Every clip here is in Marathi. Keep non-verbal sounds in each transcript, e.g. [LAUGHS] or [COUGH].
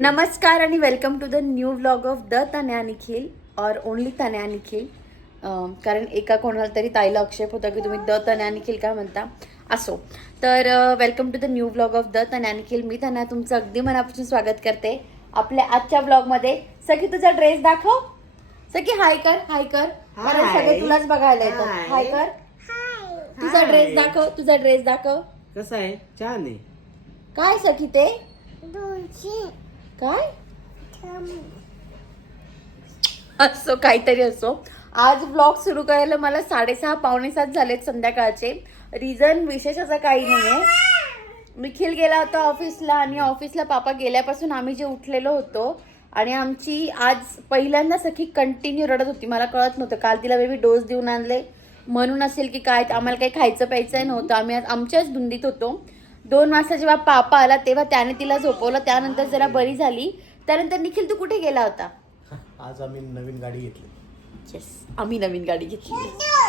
नमस्कार आणि welcome to the new vlog of the Tanya Nikhil और ओनली तन्या निखिल कारण एका कोणाला तरी ताईला आक्षेप होता की तुम्ही द तन्या निखिल का म्हणता? असो. तर welcome to the new vlog of the Tanya Nikhil मी तन्या तुमचं अगदी मनापासून स्वागत करते. आपल्या आजच्या व्लॉगमध्ये सखी तुझा ड्रेस दाखव. सखी हाय कर हाय कर. कारण. सगळे तुलाच बघायला येतात Hi. हाय कर. तुझा. ड्रेस दाखव तुझा ड्रेस दाखव. कसं आहे? छान आहे. काय सखी ते? काय? असो काहीतरी असो. आज ब्लॉग सुरू करायला मला साडेसहा पावणे सात झालेत संध्याकाळचे. रिझन विशेष असं काही नाहीये. निखिल गेला होता ऑफिसला आणि ऑफिसला पापा गेल्यापासून आम्ही जे उठलेलो होतो आणि आमची आज पहिल्यांदा सखी कंटिन्यू रडत होती. मला कळत नव्हतं. काल तिला बेबी डोस देऊन आणले. म्हणून असेल की काय आम्हाला काही खायचं प्यायचं नव्हतं. आम्ही आज आमच्याच धुंदीत होतो. दोन वाजता जेव्हा पापा आला तेव्हा त्याने तिला झोपवलं. त्यानंतर जरा बरी झाली. त्यानंतर निखिल तू कुठे गेला होता? [LAUGHS] आज आम्ही नवीन गाडी घेतली. येस आम्ही नवीन गाडी घेतली.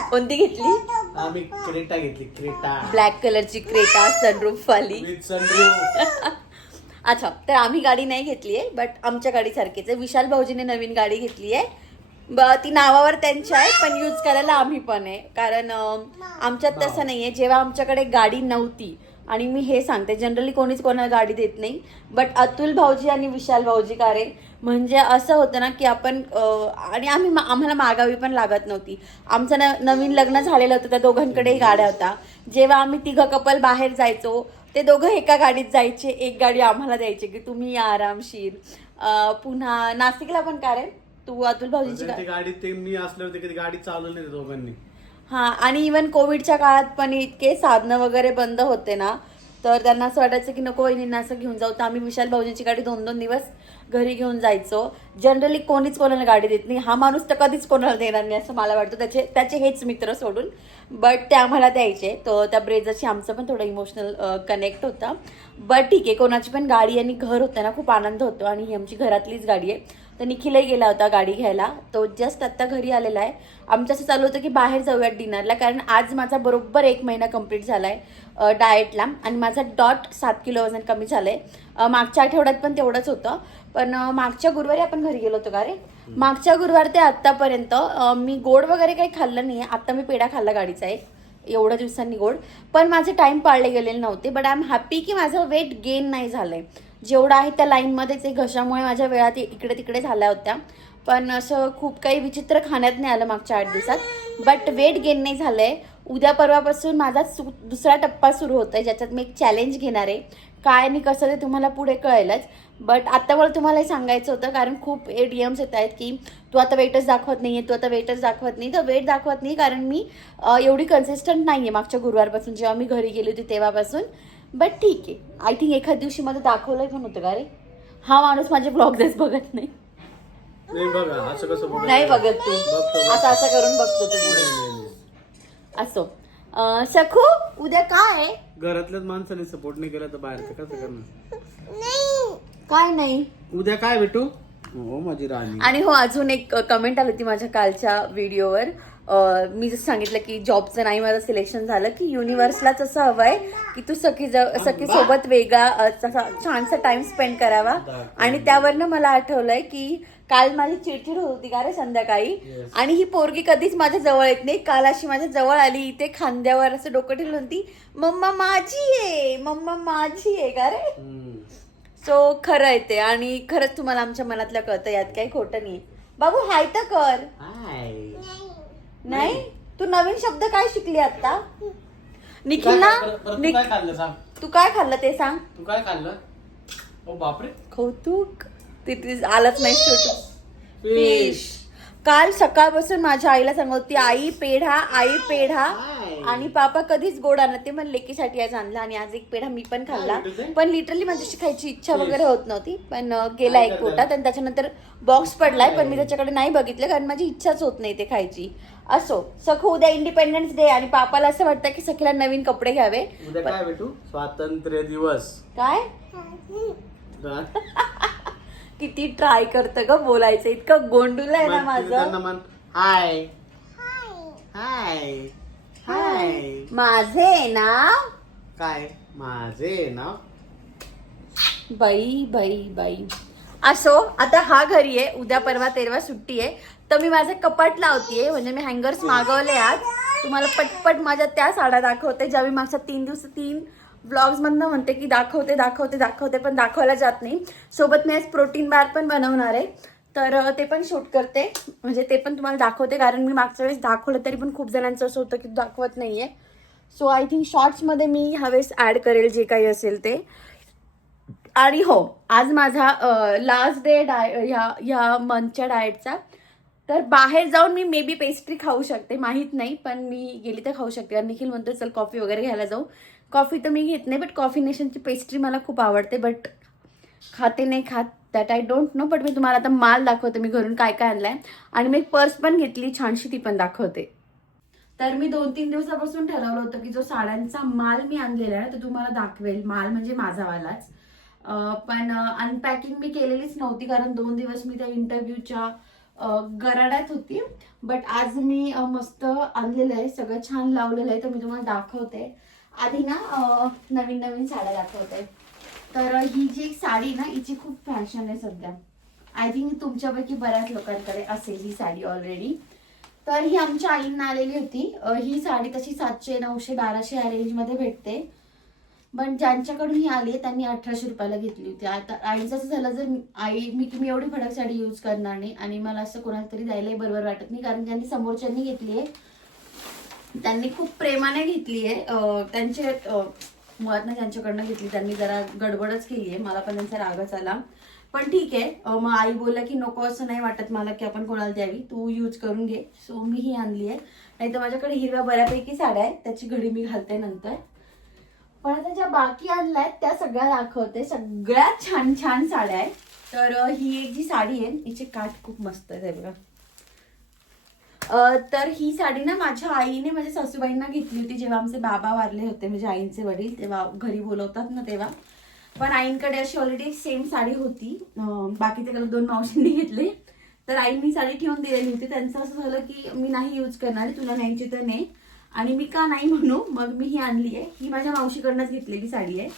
कोणती घेतली? आम्ही क्रेटा घेतली. क्रेटा. ब्लॅक कलरची क्रेटा सनरूफ वाली. [LAUGHS] अच्छा तर आम्ही गाडी नाही घेतली आहे बट आमच्या गाडीसारखीच आहे. विशाल भाऊजीने नवीन गाडी घेतली आहे. ब ती नावावर त्यांच्या आहे पण यूज करायला आम्ही पण आहे. कारण अं, आमच्यात तसं नाही आहे जेव्हा आमच्याकडे गाडी नव्हती आणि मी हे सांगते जनरली कोणीच कोणाला गाडी देत नाही बट अतुल भाऊजी आणि विशाल भाऊजी कारण म्हणजे असं होतं ना की आपण आणि आम्ही आम्हाला मागावी पण लागत नव्हती. आमचं न नवीन लग्न झालेलं होतं त्या दोघांकडेही गाड्या होत्या. जेव्हा आम्ही तिघं कपल बाहेर जायचो ते दोघं एका गाडीत जायचे एक गाडी आम्हाला द्यायची की तुम्ही या आरामशीर. पुन्हा नाशिकला पण काय रे तू अतुल भाऊजीची गाडी ते मी असल्यावर गाडी चालवली दोघांनी. हा आणि इवन कोविडच्या काळात पण इतके साधनं वगैरे बंद होते ना तर त्यांना असं वाटायचं की नको वहिनींना असं घेऊन जाऊ. तर आम्ही विशाल भाऊजींची गाडी दोन दोन दिवस घरी घेऊन जायचो. जनरली कोणीच कोणाला गाडी देत नाही. हा माणूस तर कधीच कोणाला देणार नाही असं मला वाटतं. त्याचे त्याचे हेच मित्र सोडून. बट ते आम्हाला द्यायचे. तर त्या ब्रेझरशी आमचं पण थोडं इमोशनल कनेक्ट होता. बट ठीक आहे कोणाची पण गाडी आणि घर होतं ना खूप आनंद होतो. आणि ही आमची घरातलीच गाडी आहे. तर निखिलही गेला होता गाडी घ्यायला. तो जस्ट आत्ता घरी आलेला आहे. आमचं असं चालू होतं की बाहेर जाऊयात डिनरला कारण आज माझा बरोबर एक महिना कंप्लीट झाला आहे डाएटला आणि माझा डॉट सात किलो वजन कमी झालं आहे मागच्या आठवड्यात पण तेवढंच होतं. पण मागच्या गुरुवारी आपण घरी गेलो होतो का रे? मागच्या गुरुवार ते आत्तापर्यंत मी गोड वगैरे काही खाल्लं नाही आहे आत्ता मी पेढा खाल्ला गाडीचा एक. एवढ्या दिवसांनी गोड. पण माझे टाइम पाळले गेलेले नव्हते. बट आय एम हॅपी की माझं वेट गेन नाही झालंय. जेवढं आहे त्या लाईनमध्येच आहे घशामुळे माझ्या वेळात इकडे तिकडे झाल्या होत्या. पण असं खूप काही विचित्र खाण्यात नाही आलं मागच्या आठ दिवसात. बट वेट गेन नाही झालं आहे उद्या परवापासून माझा सु दुसरा टप्पा सुरू होत आहे ज्याच्यात मी एक चॅलेंज घेणार आहे. काय आणि कसं ते तुम्हाला पुढे कळेलच. बट आता मला तुम्हाला हे सांगायचं होतं कारण खूप ए डी एम्स येत आहेत की तू आता वेटच दाखवत नाही आहे तू आता वेटच दाखवत नाही. तर वेट दाखवत नाही कारण मी एवढी कन्सिस्टंट नाही आहे मागच्या गुरुवारपासून. जेव्हा मी घरी गेली होती तेव्हापासून. बट ठीक आहे. आय थिंक एखाद दिवशी मला दाखवलंय पण होतं का रे? हा माणूस माझे ब्लॉगच बघत नाही. नाही बघा असं कसं बोलत नाही बघत तू. बघतो, असं असं करून बघतो तू पुढे. नाही, नाही. असो. अं, सखू उद्या काय आहे? घरातल्याच माणसाने सपोर्ट नाही केला तर बाहेरचं कसं करणार? काय नाही? उद्या काय भेटू हो माझी राणी. आणि हो अजून एक कमेंट आली होती माझ्या कालच्या व्हिडिओवर मी जसं सांगितलं की जॉबचं नाही माझं सिलेक्शन झालं की युनिव्हर्सलाच असं हवंय की तू सखी ज- सखी सोबत वेगळा तसा छानसा टाइम स्पेंड करावा. आणि त्यावरनं मला आठवलंय की काल माझी चिडचिड होत का रे संध्याकाळी? आणि ही पोरगी कधीच माझ्या जवळ येत नाही. काल अशी माझ्या जवळ आली इथे खांद्यावर असं डोकं ठेवून होती मम्मा माझी आहे मम्मा माझी आहे का रे. सो खरं आहे ते. आणि खरंच तुम्हाला आमच्या मनातलं कळतं यात काही खोटं नाही बाबू हाय तर कर. हाय नाही तू नवीन शब्द काय शिकली आता निखिल ना परत- परत तू काय खाल्लं सांग. तू काय खाल्लं ते सांग? तू काय खाल्लं? ओ बापरे. कौतुक. तिथे आलंच नाही फिश काल सकाळपासून माझ्या आईला सांगत होती आई पेढा आई पेढा. आणि पापा कधीच गोड आणत ते मला लेकीसाठी आज आणला आणि आज एक पेढा मी पण खाल्ला? पण लिटरली माझ्याशी खायची इच्छा. वगैरे होत नव्हती. पण अं, गेला एक करताय? पोटात आणि त्याच्यानंतर बॉक्स पडलाय पण मी. त्याच्याकडे नाही बघितलं कारण माझी इच्छाच होत नाही ते खायची. असो सखू उद्या इंडिपेंडन्स डे आणि पापाला असं वाटतं की सखीला नवीन कपडे घ्यावे. उद्या काय भेटू स्वातंत्र्य दिवस. काय? [LAUGHS] किती ट्राय करतं ग बोलायचं. इतकं गोंडूल आहे ना माझं. हाय हाय हाय माझे नाव काय? माझे नाव बाई बाई बाई. असो आता हा घरी आहे उद्या परवा तेरवा सुट्टी आहे तर मी माझं कपाट लावतीये म्हणजे मी हँगर्स मागवले आज. तुम्हाला पटपट माझ्या त्या साड्या दाखवते ज्या मी मागच्या तीन दिवस तीन ब्लॉग्समधनं म्हणते की दाखवते दाखवते दाखवते पण दाखवायला जात नाही. सोबत मी आज प्रोटीन बार पण बनवणार आहे. तर ते पण शूट करते. म्हणजे ते पण तुम्हाला दाखवते कारण मी मागच्या वेळेस दाखवलं तरी पण खूप जणांचं असं होतं की दाखवत नाही आहे सो आय थिंक शॉर्ट्समध्ये मी ह्यावेळेस ॲड करेल जे काही असेल ते. आणि हो आज माझा लास्ट डे डाय ह्या ह्या मंथच्या डाएटचा तर बाहेर जाऊन मी मे बी पेस्ट्री खाऊ शकते माहीत नाही पण मी गेली तर खाऊ शकते. आणि निखिल म्हणतो चल कॉफी वगैरे घ्यायला जाऊ. कॉफी तर मी घेत नाही बट कॉफी नेशनची पेस्ट्री मला खूप आवडते बट खाते नाही खात that I don't know but मी तुम्हाला आता माल दाखवते मी घरून काय काय आणलाय. आणि मी पर्स पण घेतली छानशी ती पण दाखवते. तर मी दोन तीन दिवसापासून ठरवलं होतं की जो साड्यांचा माल मी आणलेला आहे ना तो तुम्हाला दाखवेल. माल म्हणजे माझावालाच पण अनपॅकिंग मी केलेलीच नव्हती कारण दोन दिवस मी त्या इंटरव्ह्यूच्या गराड्यात होती. बट आज मी मस्त आणलेलं आहे सगळं छान लावलेलं आहे तर मी तुम्हाला दाखवते. आधी ना नवीन नवीन साड्या दाखवते. तर ही जी एक साडी ना हिची खूप फॅशन आहे सध्या. आय थिंक तुमच्यापैकी बऱ्याच लोकांकडे असेल ही साडी ऑलरेडी तर ही आमच्या आईंना आलेली होती. ही साडी तशी सातशे नऊशे बाराशे या रेंजमध्ये भेटते. पण ज्यांच्याकडून ही आली त्यांनी अठराशे रुपयाला घेतली होती. आता आईचं असं झालं जर आई मी तुम्ही मी एवढी फडक साडी यूज करणार नाही आणि मला असं कोणाला तरी द्यायलाही बरोबर वाटत नाही. कारण ज्यांनी समोरच्यांनी घेतली आहे त्यांनी खूप प्रेमाने घेतली आहे. त्यांचे मुळात ना ज्यांच्याकडनं घेतली त्यांनी जरा गडबडच केली आहे. मला पण त्यांचा रागच आला. पण ठीक आहे. मग आई बोलला की नको असं नाही वाटत मला की आपण कोणाला द्यावी. तू यूज करून घे. सो मी ही आणली आहे. नाही तर माझ्याकडे हिरव्या बऱ्यापैकी साड्या आहेत. त्याची घडी मी घालते नंतर. पण आता ज्या बाकी आणल्या आहेत त्या सगळ्या दाखवते. सगळ्यात छान छान साड्या आहेत. तर ही एक जी साडी आहे हिचे काठ खूप मस्त आहे बघा. तर ही साडी ना माझ्या आईने माझ्या सासूबाईंना घेतली होती जेव्हा आमचे बाबा वारले होते म्हणजे आईंचे वडील तेव्हा घरी बोलवतात ना तेव्हा. पण आईंकडे अशी ऑलरेडी सेम साडी होती. बाकीचे कलर दोन मावशींनी घेतले. तर आईंनी साडी ठेवून दिलेली होती. त्यांचं असं झालं की मी नाही यूज करणार तुला न्यायची तर नाही आणि मी का नाही म्हणू मग मी ही आणली आहे. ही माझ्या मावशीकडनंच घेतलेली साडी आहे.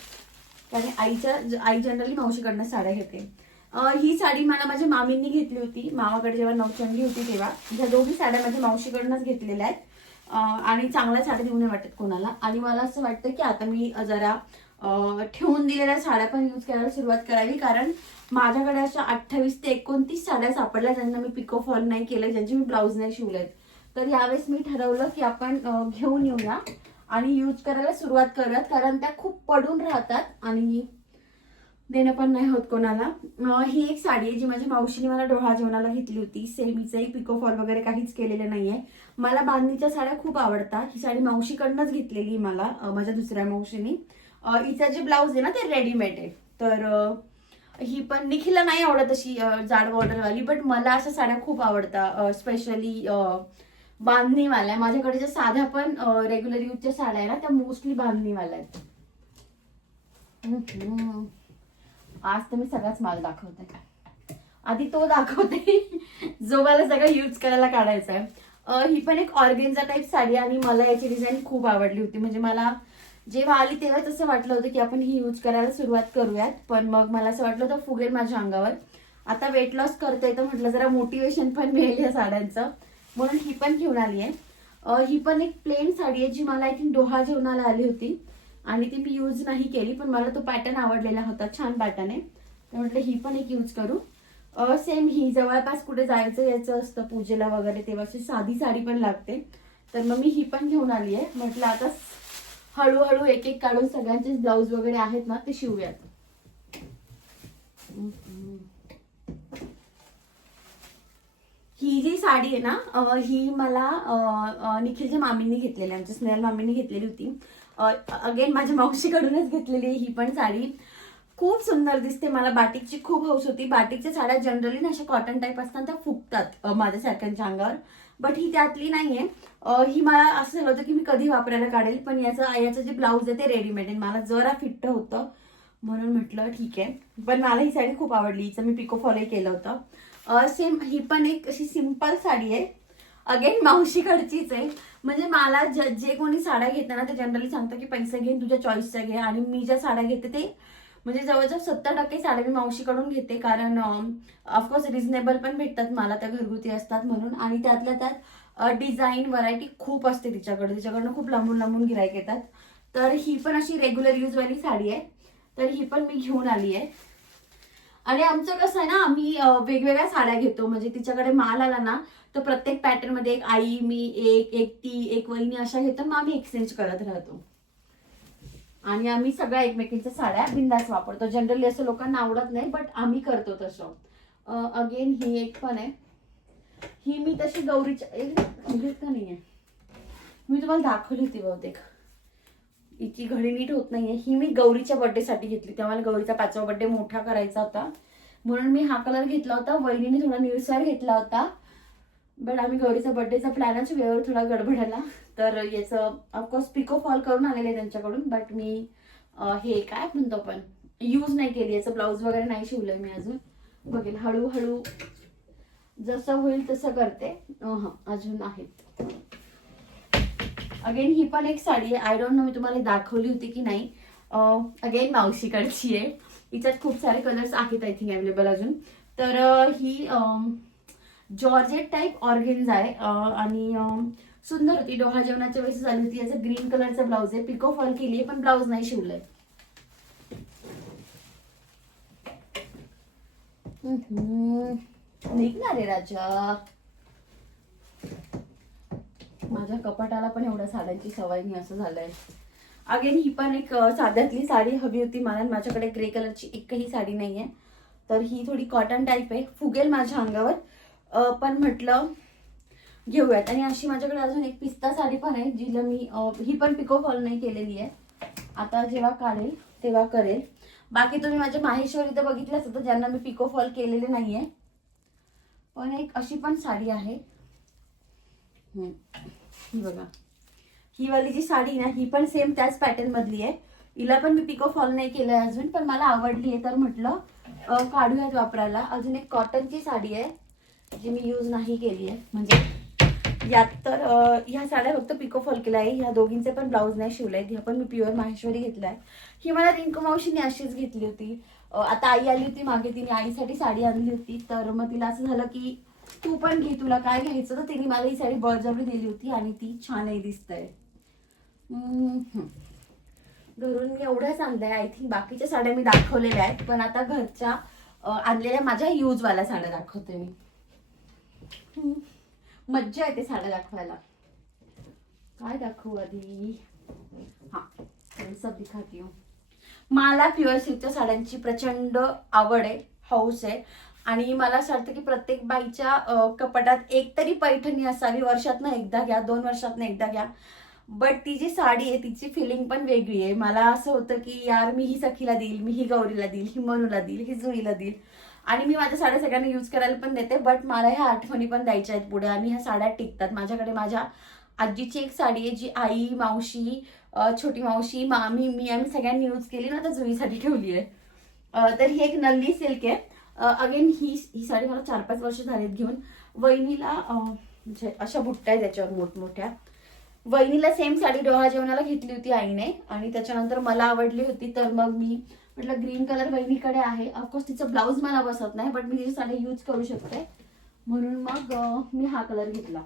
कारण आईच्या आई जनरली मावशीकडनं साड्या घेते. ही साडी मला माझ्या मामींनी घेतली होती. मामाकडे जेव्हा नवचंडी होती तेव्हा. ह्या दोघी साड्या माझ्या मावशीकडनंच घेतलेल्या आहेत. आणि चांगल्या साड्या देऊ नाही वाटत कोणाला. आणि मला असं वाटतं की आता मी जरा ठेवून दिलेल्या साड्या पण यूज करायला सुरुवात करावी. कारण माझ्याकडे अशा अठ्ठावीस ते एकोणतीस साड्या सापडल्या ज्यांना मी पिको फॉल नाही केलं ज्यांचे मी ब्लाऊज नाही शिवलेत. तर यावेळेस मी ठरवलं की आपण घेऊन येऊया आणि यूज करायला सुरुवात करूयात. कारण त्या खूप पडून राहतात आणि देणं पण नाही होत कोणाला. ही एक साडी आहे जी माझ्या मावशीने मला डोळा जेवणाला घेतली होती. सेमीचंही पिको फॉल वगैरे काहीच केलेलं नाही आहे मला बांधणीच्या साड्या खूप आवडतात. ही साडी मावशीकडनंच घेतलेली मला माझ्या दुसऱ्या मावशीने. हिचा जे ब्लाऊज आहे ना ते रेडीमेड आहे. तर ही पण निखिलला नाही आवडत अशी जाड बॉर्डरवाली बट मला अशा साड्या खूप आवडतात. स्पेशली बांधणीवाला आहे माझ्याकडे ज्या साध्या पण रेग्युलर यूजच्या साड्या आहे ना त्या मोस्टली बांधणीवाल्या आहेत. आज तर मी सगळाच माल दाखवते. आधी तो दाखवते. जो मला सगळं यूज करायला काढायचा आहे ही पण एक ऑर्गेन्झा टाईप साडी आहे आणि मला याची डिझाईन खूप आवडली होती. म्हणजे मला जेव्हा आली तेव्हाच असं वाटलं होतं की आपण ही यूज करायला सुरुवात करूयात. पण मग मला असं वाटलं होतं फुगेल माझ्या अंगावर. आता वेट लॉस करते तर म्हटलं जरा मोटिवेशन पण मिळेल या साड्यांचं. म्हणून ही पण घेऊन आली आहे. ही पण एक प्लेन साडी आहे जी मला आय थिंक डोहा जेवणाला आली होती. आणि ती मी यूज नाही केली पण मला तो पॅटर्न आवडलेला होता छान पॅटर्न आहे. तर म्हटलं ही पण एक यूज करू. सेम ही जवळपास कुठे जायचं यायचं असतं पूजेला वगैरे तेव्हा साधी साडी पण लागते. तर मग मी ही पण घेऊन आली आहे. म्हटलं आता हळूहळू एक एक काढून सगळ्यांचे ब्लाऊज वगैरे आहेत ना ते शिवूयात. ही जी साडी आहे ना ही मला निखिलच्या मामींनी घेतलेली आमच्या स्नेहल मामींनी घेतलेली होती. अगेन माझ्या मावशीकडूनच घेतलेली आहे ही पण साडी. खूप सुंदर दिसते मला. बाटिकची खूप हौस होती. बाटिकच्या साड्या जनरली ना अशा कॉटन टाईप असतात त्या फुगतात माझ्यासारख्यांच्या अंगावर. बट ही त्यातली नाहीये. आहे ही मला असं झालं होतं की मी कधी वापरायला काढेल पण याचं याचं जे ब्लाऊज आहे ते रेडीमेड आहे. मला जरा फिट्ट होतं. म्हणून म्हटलं ठीक आहे. पण मला ही साडी खूप आवडली. हिचं मी पिको फॉलोही केलं होतं. सेम ही पण एक अशी सिंपल साडी आहे. अगेन मावशीकडचीच आहे. म्हणजे मला ज- जे कोणी साड्या घेताना ते जनरली सांगतं की पैसे घेईन तुझ्या चॉईसच्या घे आणि मी ज्या साड्या घेते ते म्हणजे जवळजवळ सत्तर टक्के साड्या मी मावशीकडून घेते. कारण ऑफकोर्स रिझनेबल पण भेटतात. मला त्या घरगुती असतात म्हणून. आणि त्यातल्या त्यात डिझाईन व्हरायटी खूप असते तिच्याकडे. तिच्याकडनं खूप लांबून लांबून गिरायक येतात. तर ही पण अशी रेग्युलर यूजवाली साडी आहे. तर ही पण मी घेऊन आली आहे. आणि आमचं कसं आहे ना आम्ही वेगवेगळ्या साड्या घेतो. म्हणजे तिच्याकडे माल आला ना तर प्रत्येक पॅटर्नमध्ये एक आई मी एक एक ती एक वहिनी अशा घेतो मग आम्ही एक्सचेंज करत राहतो. आणि आम्ही सगळ्या एकमेकींच्या साड्या बिंदास वापरतो. जनरली असं लोकांना आवडत नाही बट आम्ही करतो तसं. अगेन ही एक पण आहे. ही मी तशी गौरीच्या एक मिनिट नाही आहे मी तुम्हाला दाखवली होती बहुतेक. हिची घडी नीट होत नाहीये. ही मी गौरीच्या बर्थडेसाठी घेतली. तेव्हा मला गौरीचा पाचवा बर्थडे मोठा करायचा होता. म्हणून मी हा कलर घेतला होता. वहिनीने थोडा निळसर घेतला होता. बट आम्ही गौरीचा बर्थडेचा प्लॅनच वेळेवर थोडा गडबडला तर याचं ऑफकोर्स पिको फॉल करून आलेले आहे त्यांच्याकडून. बट मी हे काय म्हणतो आपण? यूज नाही केली. याचं ब्लाऊज वगैरे नाही शिवलंय मी अजून. बघेल. हळूहळू जसं होईल तसं करते. हां अजून आहेत. अगेन ही पण एक साडी आहे. आय डोंट नो मी तुम्हाला दाखवली होती की नाही. अगेन मावशीकडची आहे. हिच्यात खूप सारे कलर्स आहेत आय थिंक अवेलेबल अजून. तर ही जॉर्जेट टाईप ऑर्गेन्स आहे. आणि सुंदर होती. डोहा जेवणाच्या वेळेस झाली होती. याचं ग्रीन कलरचा ब्लाऊज आहे. पिको फॉल केली आहे पण ब्लाऊज नाही शिवलंय. निघणार आहे राजा. माझ्या कपाटाला पण एवढ्या साड्यांची सवय नाही असं झालंय. अगेन ही पण एक साध्यातली साडी हवी होती मला आणि माझ्याकडे ग्रे कलरची एकही साडी नाही आहे तर ही थोडी कॉटन टाईप आहे फुगेल माझ्या अंगावर. पण म्हटलं घेऊयात. आणि अशी माझ्याकडे अजून एक पिस्ता साडी पण आहे जिला मी ही पण पिको फॉल नाही केलेली आहे. आता जेव्हा काढेल तेव्हा करेल. बाकी तुम्ही माझ्या माहेश्वर इथं बघितलंच तर ज्यांना मी पिको फॉल केलेले आहे पण एक अशी पण साडी आहे. हम्म. ही बघा. ही वाली जी साडी ना ही पण सेम त्याच पॅटर्न मधली आहे. हिला पण मी पिको फॉल नाही केलंय अजून पण मला आवडली आहे. तर म्हटलं काढूयात वापरायला. अजून एक कॉटनची साडी आहे जी मी यूज नाही केली आहे. म्हणजे यात तर ह्या साड्या फक्त पिको फॉल केल्या आहे. ह्या दोघींचे पण ब्लाऊज नाही शिवले ह्या पण मी प्युअर माहेश्वरी घेतलाय ही मला रिंकू मावशीने अशीच घेतली होती. आता आई आली होती मागे तिने आईसाठी साडी आणली होती. तर मग तिला असं झालं की तू पण घे तुला काय घ्यायचं तर तिने मला ही साडी बळजबरी दिली होती आणि ती छानही दिसतंय. हम्म. घरून मी एवढंच आणलंय आय थिंक बाकीच्या साड्या मी दाखवलेल्या आहेत पण आता घरच्या आणलेल्या माझ्या यूजवाल्या साड्या दाखवते मी. मज्जा येते साड्या दाखवायला. काय दाखवू आधी? हा सब दिखाती हूँ. हो. मला प्युअर सिल्कच्या साड्यांची प्रचंड आवड आहे हौस आहे. आणि मला असं वाटतं की प्रत्येक बाईच्या कपाटात एक तरी पैठणी असावी. वर्षातनं एकदा घ्या दोन वर्षातनं एकदा घ्या. बट ती जी साडी आहे तिची फिलिंग पण वेगळी आहे. मला असं होतं की यार मी ही सखीला देईल मी ही गौरीला देईल ही मनूला देईल ही जुईला देईल. आणि मी माझ्या साड्या सगळ्यांना यूज करायला पण देते बट मला ह्या आठवणी पण द्यायच्या आहेत पुढे. आणि ह्या साड्या टिकतात. माझ्याकडे माझ्या आजीची एक साडी आहे जी आई मावशी छोटी मावशी मामी मी आम्ही सगळ्यांनी यूज केली. ना तर जुईसाठी ठेवली आहे. तर ही एक नल्ली सिल्क आहे. अगेन ही ही साडी मला चार पाच वर्ष झालीत घेऊन. वहिनीला म्हणजे अशा बुट्ट्या आहेत त्याच्यावर मोठमोठ्या. वहिनीला सेम साडी डोहा जेवणाला घेतली होती आईने आणि त्याच्यानंतर मला आवडली होती. तर मग मी म्हटलं ग्रीन कलर वहिनीकडे आहे. ऑफकोर्स तिचं ब्लाऊज मला बसत नाही बट मी तिची साडी यूज करू शकते. म्हणून मग मी हा कलर घेतला.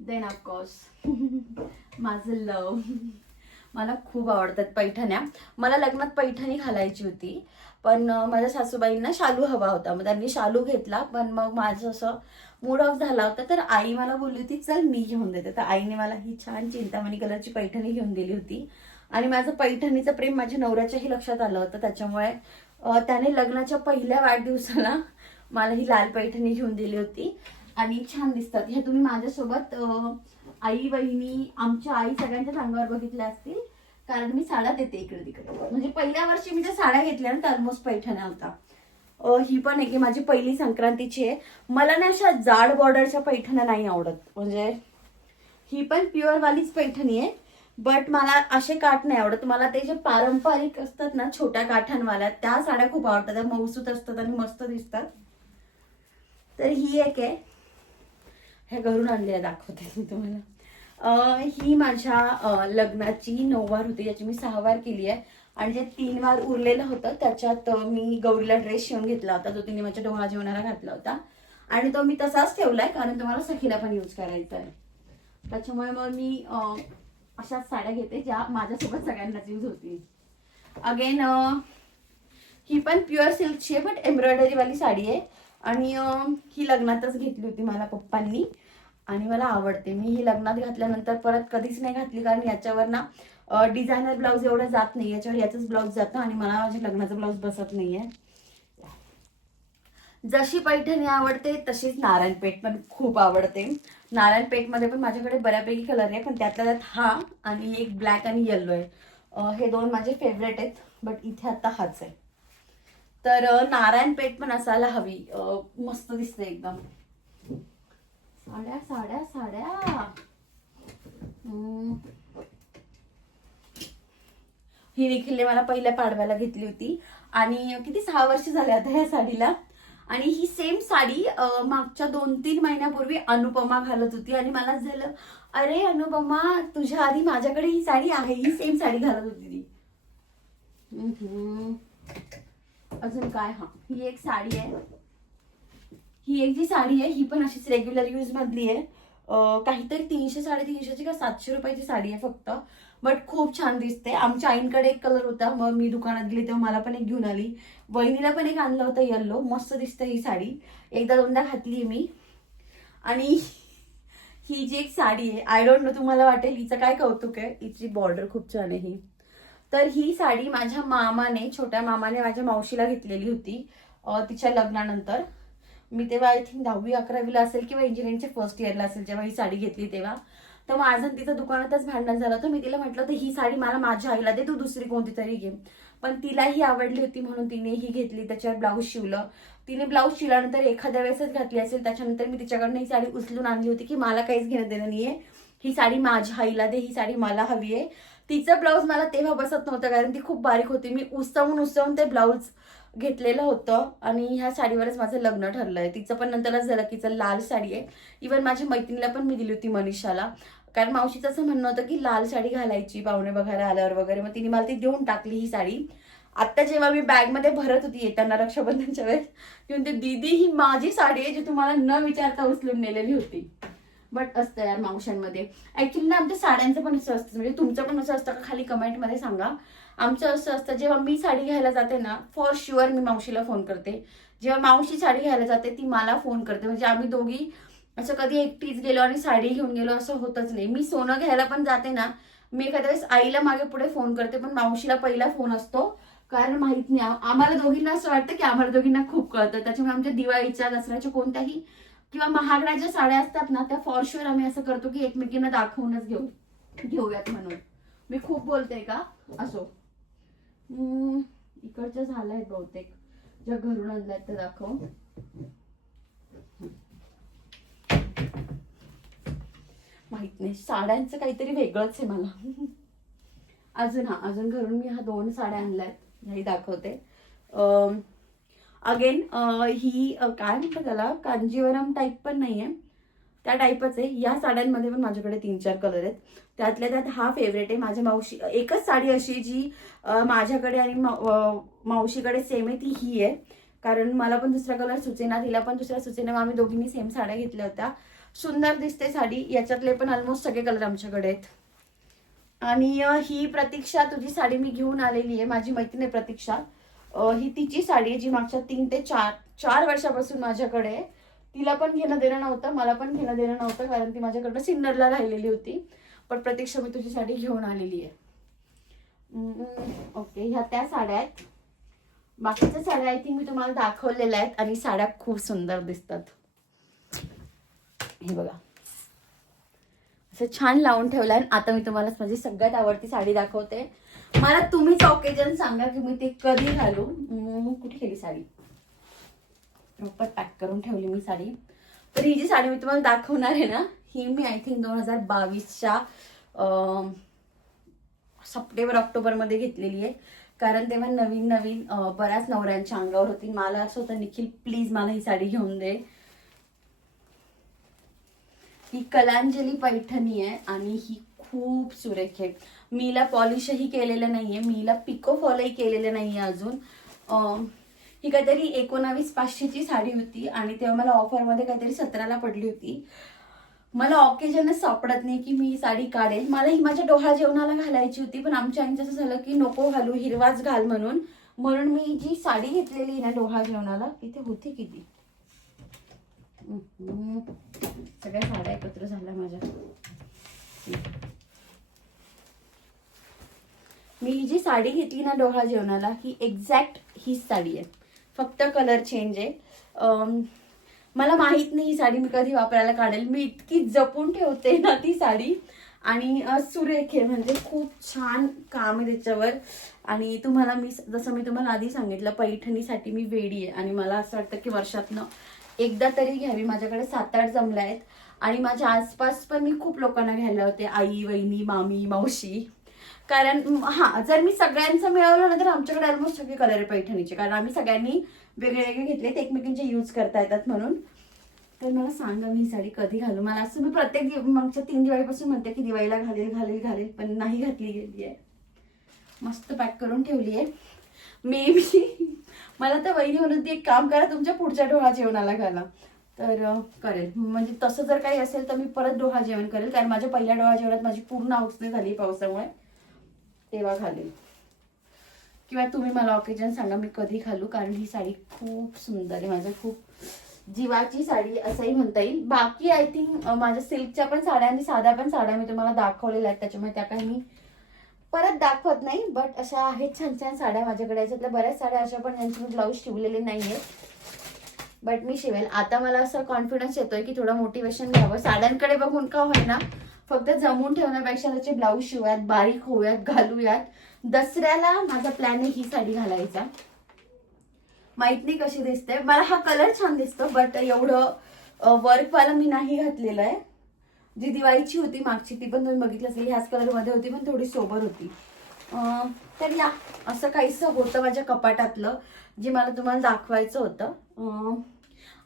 देन ऑफकोर्स [LAUGHS] माझं लव [LAUGHS] मला खूप आवडतात पैठण्या. मला लग्नात पैठणी घालायची होती. पण माझ्या सासूबाईंना शालू हवा होता. मग त्यांनी शालू घेतला. पण मग माझं असं मूड ऑफ झाला होता. तर आई मला बोलली होती चल मी घेऊन देते. तर आईने मला ही छान चिंतामणी कलरची पैठणी घेऊन दिली होती. आणि माझं पैठणीचं प्रेम माझ्या नवऱ्याच्याही लक्षात आलं होतं. त्याच्यामुळे त्याने लग्नाच्या पहिल्या वाढदिवसाला मला ही लाल पैठणी घेऊन दिली होती. आणि छान दिसतात. ह्या तुम्ही माझ्यासोबत आई बहिणी आमच्या आई सगळ्यांच्याच अंगावर बघितल्या असतील. कारण मी साड्या देते इकडे तिकडे. म्हणजे पहिल्या वर्षी मी ज्या साड्या घेतल्या ना तरमोस पैठण्या होता. ही पण आहे की माझी पहिली संक्रांतीची आहे. मला ना अशा जाड बॉर्डरच्या पैठण्या नाही आवडत. म्हणजे ही पण प्युअर वालीच पैठणी आहे बट मला असे काठ नाही आवडत. मला ते जे पारंपरिक असतात ना छोट्या काठांवाल्या त्या साड्या खूप आवडतात. त्या मौसूत असतात आणि मस्त दिसतात. तर ही एक आहे. हे घरून आणलेल्या दाखवते मी तुम्हाला. ही माझ्या लग्नाची नऊवार होती याची मी सहा वार केली आहे. आणि जे तीन वार उरलेलं होतं त्याच्यात मी गौरीला ड्रेस शिवून घेतला होता जो तिने माझ्या डोळा जेवणाला घातला होता. आणि तो मी तसाच ठेवलाय कारण तुम्हाला सखीला पण यूज करायचा आहे त्याच्यामुळे मग मी अशा अशाच साड्या घेते ज्या माझ्यासोबत सगळ्यांनाच यूज होती अगेन ही पण प्युअर सिल्कची आहे बट एम्ब्रॉयडरीवाली साडी आहे. आणि ही लग्नातच घेतली होती मला पप्पांनी. आणि मला आवडते. मी ही लग्नात घातल्यानंतर परत कधीच नाही घातली कारण याच्यावर ना डिझायनर ब्लाऊज एवढं जात नाही याच्यावर याचंच ब्लाऊज जातं आणि मला माझ्या लग्नाचं ब्लाऊज बसत नाहीये. जशी पैठणी आवडते तशीच नारायणपेठ पण खूप आवडते. नारायणपेठमध्ये पण माझ्याकडे बऱ्यापैकी कलर आहे पण त्यातल्या त्यात हा आणि एक ब्लॅक आणि येल्लो आहे. हे दोन माझे फेवरेट आहेत बट इथे आता हाच आहे. तर नारायण नारायणपेठ पण असायला हवी. मस्त दिसते एकदम. साड्या साड्या साड्या. ही निखिलने मला पहिल्या पाडव्याला घेतली होती. आणि किती सहा वर्ष झाले आता ह्या साडीला. आणि ही सेम साडी मागच्या दोन तीन महिन्यापूर्वी अनुपमा घालत होती. आणि मला झालं अरे अनुपमा तुझ्या आधी माझ्याकडे ही साडी आहे. ही सेम साडी घालत होती ती. अजून काय? हा ही एक साडी आहे. ही एक जी साडी आहे ही पण अशीच रेग्युलर यूज मधली आहे. काहीतरी तीनशे साडेतीनशेची का सातशे रुपयाची साडी आहे फक्त. बट खूप छान दिसते. आमच्या आईंकडे एक कलर होता. मग मी दुकानात गेली तेव्हा मला पण एक घेऊन आली. वहिनीला पण एक आणलं होतं येल्लो मस्त दिसते ही साडी. एकदा दोनदा घातली मी. आणि ही जी एक साडी आहे आय डोंट नो तुम्हाला वाटेल हिचं काय कौतुक आहे? हिची बॉर्डर खूप छान आहे ही. तर ही साडी माझ्या मामाने छोट्या मामाने माझ्या मावशीला घेतलेली होती तिच्या लग्नानंतर. मी तेव्हा आय थिंक दहावी अकरावीला असेल किंवा इंजिनिअरिंगच्या फर्स्ट इयरला असेल जेव्हा ही साडी घेतली तेव्हा. तर माझं तिचं दुकानातच भांडण झालं होतं. मी तिला म्हटलं होतं ही साडी मला माझ्या आईला दे तू दुसरी कोणती तरी घे. पण तिलाही आवडली होती म्हणून तिने ही घेतली त्याच्यावर ब्लाऊज शिवलं. तिने ब्लाऊज शिवल्यानंतर एखाद्या वेळेसच घातली असेल त्याच्यानंतर मी तिच्याकडनं ही साडी उचलून आणली होती की मला काहीच घेणं देणं नाहीये. ही साडी माझ्या आईला दे ही साडी मला हवी आहे. तिचं ब्लाऊज मला तेव्हा बसत नव्हतं कारण ती खूप बारीक होती. मी उसवून उसवून ते ब्लाऊज घेतलेलं होतं आणि ह्या साडीवरच माझं लग्न ठरलंय. तिचं पण नंतरच झालं की तिचं लाल साडी आहे. इवन माझ्या मैत्रिणीला पण मी दिली होती मनीषाला. कारण मावशीचं असं म्हणणं होतं की लाल साडी घालायची पाहुणे बघायला आल्यावर वगैरे. मग तिने मला ती देऊन टाकली ही साडी. आता जेव्हा मी बॅगमध्ये भरत होती येताना रक्षाबंधनच्या वेळेस ती म्हणते दीदी ही माझी साडी आहे जी तुम्हाला न विचारता उचलून नेलेली होती. बट असतं यार मावशांमध्ये. ऍक्च्युली ना आमच्या साड्यांचं पण असं असतं. म्हणजे तुमचं पण असं असतं का? खाली कमेंटमध्ये सांगा. आमचं असं असतं जेव्हा मी साडी घ्यायला जाते ना फॉर शुअर मी मावशीला फोन करते. जेव्हा मावशी साडी घ्यायला जाते ती मला फोन करते. म्हणजे आम्ही दोघी असं कधी एकटीच गेलो आणि साडी घेऊन गेलो असं होतच नाही. मी सोनं घ्यायला पण जाते ना मी एखाद्या वेळेस आईला मागे पुढे फोन करते पण मावशीला पहिला फोन असतो. कारण माहीत नाही आम्हाला दोघींना असं वाटतं की आम्हाला दोघींना खूप कळतं. त्याच्यामुळे आमच्या दिवाळीच्या दसऱ्याच्या कोणत्याही किंवा महागड्या ज्या साड्या असतात ना त्या फॉर शुअर आम्ही असं करतो की एकमेकींना दाखवूनच घेऊ घेऊयात म्हणून. मी खूप बोलते का? असो. इकडच्या झाल्या आहेत बहुतेक. ज्या घरून आणल्यात त्या दाखव. माहीत नाही साड्यांचं काहीतरी वेगळंच आहे मला. अजून हा अजून घरून मी हा दोन साड्या आणल्यात. ह्याही दाखवते. अगेन ही काय म्हणतात त्याला? कांजीवरम टाईप पण नाहीये. त्या टाईपच आहे. या साड्यांमध्ये पण माझ्याकडे तीन चार कलर आहेत. त्यातल्या त्यात हा फेवरेट आहे. माझ्या मावशी एकच साडी अशी जी माझ्याकडे आणि मावशीकडे सेम आहे ती ही आहे. कारण मला पण दुसरा कलर सुचेना तिला पण दुसरा सुचेना. मग आम्ही दोघींनी सेम साड्या घेतल्या होत्या. सुंदर दिसते साडी. याच्यातले पण ऑलमोस्ट सगळे कलर आमच्याकडे आहेत. आणि ही प्रतीक्षा तुझी साडी मी घेऊन आलेली आहे. माझी मैत्रीण आहे प्रतीक्षा. ही तिची साडी आहे जी मागच्या तीन ते चार चार वर्षापासून माझ्याकडे आहे. तिला पण घेणं देणं नव्हतं मला पण घेणं देणं नव्हतं कारण ती माझ्याकडनं सिन्नरला राहिलेली होती. पण प्रतीक्षा मी तुझी साडी घेऊन आलेली आहे. ओके ह्या त्या साड्या आहेत. बाकीच्या साड्या आय थिंक मी तुम्हाला दाखवलेल्या आहेत आणि साड्या खूप सुंदर दिसतात. हे बघा. असं छान लावून ठेवलंय आणि आता मी तुम्हाला माझी सगळ्यात आवडती साडी दाखवते. मला तुम्हीच ऑकेजन सांगा की मी ते कधी घालू. कुठे गेली साडी? प्रॉपर पॅक करून ठेवली मी साडी. तर ही जी साडी मी तुम्हाला दाखवणार आहे ना ही मी आय थिंक दोन हजार बावीसच्या सप्टेंबर ऑक्टोबरमध्ये घेतलेली आहे. कारण तेव्हा नवीन नवीन बऱ्याच नवऱ्यांच्या अंगावर होती. मला असं होतं निखिल प्लीज मला ही साडी घेऊन दे. ही कलांजली पैठणी आहे आणि ही खूप सुरेख आहे. मीला पॉलिशही केलेलं नाहीये. मीला पिको फॉलही केलेलं नाहीये अजून. अं, ही काहीतरी एकोणावीस पाचशेची साडी होती आणि तेव्हा मला ऑफरमध्ये काहीतरी सतराला पडली होती. मला ऑकेजनच सापडत नाही की मी ही साडी काढेल मला ही माझ्या डोहा जेवणाला घालायची होती पण आमच्या आईचं असं झालं की नको घालू हिरवाच घाल म्हणून. म्हणून मी जी साडी घेतलेली आहे ना डोहा जेवणाला इथे होती किती? सगळ्या साड्या एकत्र झाल्या माझ्या. मी ही जी साडी घेतली ना डोहा जेवणाला ही एक्झॅक्ट हीच साडी आहे. फक्त कलर चेंज आहे. मला माहीत नाही ही साडी मी कधी वापरायला काढेल. मी इतकी जपून ठेवते ना ती साडी. आणि सुरेखे सुरेख आहे म्हणजे खूप छान काम आहे त्याच्यावर. आणि तुम्हाला मी जसं मी तुम्हाला आधी सांगितलं पैठणीसाठी मी वेडी आहे. आणि मला असं वाटतं की वर्षातनं एकदा तरी घ्यावी. माझ्याकडे सात आठ जमल्या आहेत. आणि माझ्या आसपास पण मी खूप लोकांना घ्यायला होते आई वहिनी मामी मावशी. कारण हां हा जर मी सगळ्यांचं मिळवलं ना तर आमच्याकडे ऑलमोस्ट सगळे कलर आहे पैठणीचे. कारण आम्ही सगळ्यांनी वेगळे घेतले ते एकमेकींचे यूज करता येतात म्हणून. तर मला सांगा मी साडी कधी घालू? मला असं मी प्रत्येक दिव- मागच्या तीन दिवाळीपासून म्हणते की दिवाळीला घालेल घालेल घालेल पण नाही घातली गेली आहे. मस्त पॅक करून ठेवली आहे. मे बी मला तर वहिनी म्हणून ती एक काम करा तुमच्या पुढच्या डोहा जेवणाला घाला. तर करेल. म्हणजे तसं जर काही असेल तर मी परत डोहा जेवण करेल कारण माझ्या पहिल्या डोहा जेवणात माझी पूर्ण औषधी झाली पावसामुळे. तेव्हा घालेल. किंवा तुम्ही मला ऑकेजन सांगा मी कधी घालू कारण ही साडी खूप सुंदर आहे माझ्या खूप जीवाची साडी असंही म्हणता येईल. बाकी आय थिंक माझ्या सिल्कच्या पण साड्या आणि साध्या पण साड्या मी तुम्हाला दाखवलेल्या आहेत त्याच्यामुळे त्या काही मी परत दाखवत नाही. बट अशा आहेत छान छान साड्या माझ्याकडे याच्यातल्या बऱ्याच साड्या अशा पण ज्यांचे मी ब्लाऊज शिवलेले नाहीये बट मी शिवेल आता मला असं कॉन्फिडन्स येतोय की थोडं मोटिवेशन घ्यावं. साड्यांकडे बघून का होईना फक्त जमून ठेवण्यापेक्षा त्याचे ब्लाऊज शिवूयात बारीक होऊयात घालूयात. दसऱ्याला माझा प्लॅन आहे ही साडी घालायचा. माहीत नाही कशी दिसते. मला हा कलर छान दिसतो बट एवढं वर्कवाला मी नाही घातलेलं आहे. जी दिवाळीची होती मागची ती पण तुम्ही बघितलं असेल ह्याच कलरमध्ये होती पण थोडी सोबर होती. तर या असं काहीसं होतं माझ्या कपाटातलं जे मला तुम्हाला दाखवायचं होतं.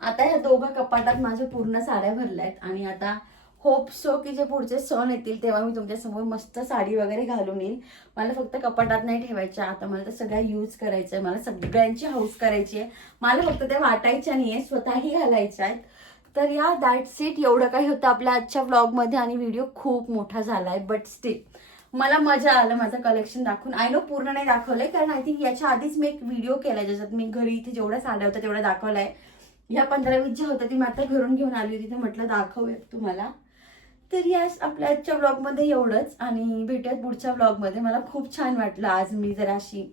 आता ह्या दोघं कपाटात माझ्या पूर्ण साड्या भरल्या आहेत आणि आता होप सो की जे पुढचे सण येतील तेव्हा मी तुमच्यासमोर मस्त साडी वगैरे घालून येईल मला फक्त कपाटात नाही ठेवायच्या. आता मला तर सगळ्या यूज करायचं आहे मला सगळ्यांची हाऊस करायची आहे. मला फक्त त्या वाटायच्या नाही आहे स्वतःही घालायच्या आहेत. तर या दॅट सीट एवढं काही होतं आपल्या आजच्या व्लॉगमध्ये आणि व्हिडिओ खूप मोठा झाला आहे बट स्टील मला मजा आलं माझं कलेक्शन दाखवून. आय नो पूर्ण नाही दाखवलंय कारण आय थिंक याच्या आधीच मी एक व्हिडिओ केलाय. ज्याच्यात मी घरी इथे जेवढ्या साड्या होत्या तेवढ्या दाखवलाय. ह्या पंधरा वीस ज्या होत्या ती मी आता घरून घेऊन आली होती. तर म्हटलं दाखवूया तुम्हाला. तर यास आपल्या आजच्या ब्लॉगमध्ये एवढंच आणि भेटत पुढच्या व्लॉगमध्ये मला खूप छान वाटलं आज मी जरा अशी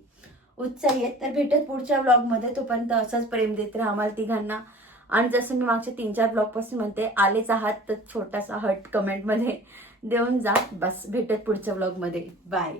उत्साही आहे. तर भेटत पुढच्या ब्लॉगमध्ये तोपर्यंत असंच प्रेम देत राहा आम्हाला तिघांना. आणि जसं मी मागच्या तीन चार ब्लॉगपासून म्हणते आलेच आहात तर छोटासा हट कमेंटमध्ये देऊन जा. बस भेटत पुढच्या ब्लॉगमध्ये बाय